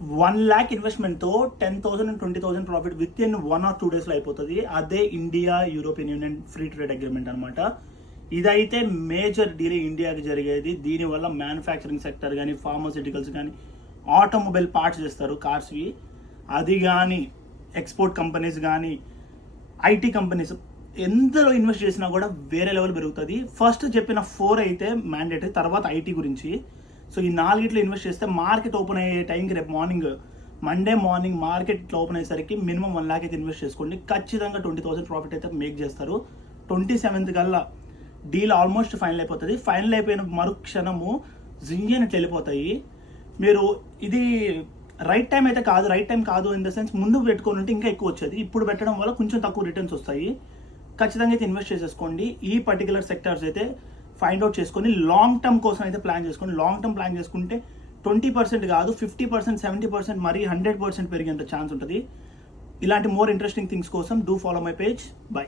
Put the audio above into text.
1 lakh ఇన్వెస్ట్మెంట్తో 10,000 and 20,000 profit with in 1 or 2 daysలో అయిపోతుంది. అదే India European union free trade agreement అనమాట. ఇదైతే మేజర్ డీల్ ఇండియాకి జరిగేది. దీనివల్ల మ్యానుఫ్యాక్చరింగ్ సెక్టర్ కానీ, ఫార్మాసిటికల్స్ కానీ, ఆటోమొబైల్ పార్ట్స్ చేస్తారు కార్స్వి, అది కానీ ఎక్స్పోర్ట్ కంపెనీస్ కానీ, ఐటీ కంపెనీస్ ఎందులో ఇన్వెస్ట్ చేసినా కూడా వేరే లెవెల్ పెరుగుతుంది. ఫస్ట్ చెప్పిన 4 అయితే మ్యాండేటరీ, తర్వాత ఐటీ గురించి. సో ఈ 4 ఇన్వెస్ట్ చేస్తే మార్కెట్ ఓపెన్ అయ్యే టైంకి రేపు మండే మార్నింగ్ మార్కెట్ ఇట్లా ఓపెన్ అయ్యేసరికి మినిమం 1 lakh అయితే ఇన్వెస్ట్ చేసుకోండి. ఖచ్చితంగా 20,000 ప్రాఫిట్ అయితే మేక్ చేస్తారు. 27th కల్లా డీల్ ఆల్మోస్ట్ ఫైనల్ అయిపోతుంది. ఫైనల్ అయిపోయిన మరుక్షణము జింజన్ ఇట్లా వెళ్ళిపోతాయి. మీరు ఇది రైట్ టైం అయితే కాదు, రైట్ టైం కాదు ఇన్ ద సెన్స్ ముందుకు పెట్టుకొని ఉంటే ఇంకా ఎక్కువ వచ్చేది. ఇప్పుడు పెట్టడం వల్ల కొంచెం తక్కువ రిటర్న్స్ వస్తాయి. ఖచ్చితంగా అయితే ఇన్వెస్ట్ చేసేసుకోండి. ఈ పర్టికులర్ సెక్టర్స్ అయితే ఫైండ్ అవుట్ చేసుకొని లాంగ్ టర్మ్ కోసం అయితే ప్లాన్ చేసుకోండి. లాంగ్ టర్మ్ ప్లాన్ చేసుకుంటే 20% కాదు 50%, 70%, మరీ 100% పెరిగేంత ఛాన్స్ ఉంటుంది. ఇలాంటి మోర్ ఇంట్రెస్టింగ్ థింగ్స్ కోసం do follow my page. By.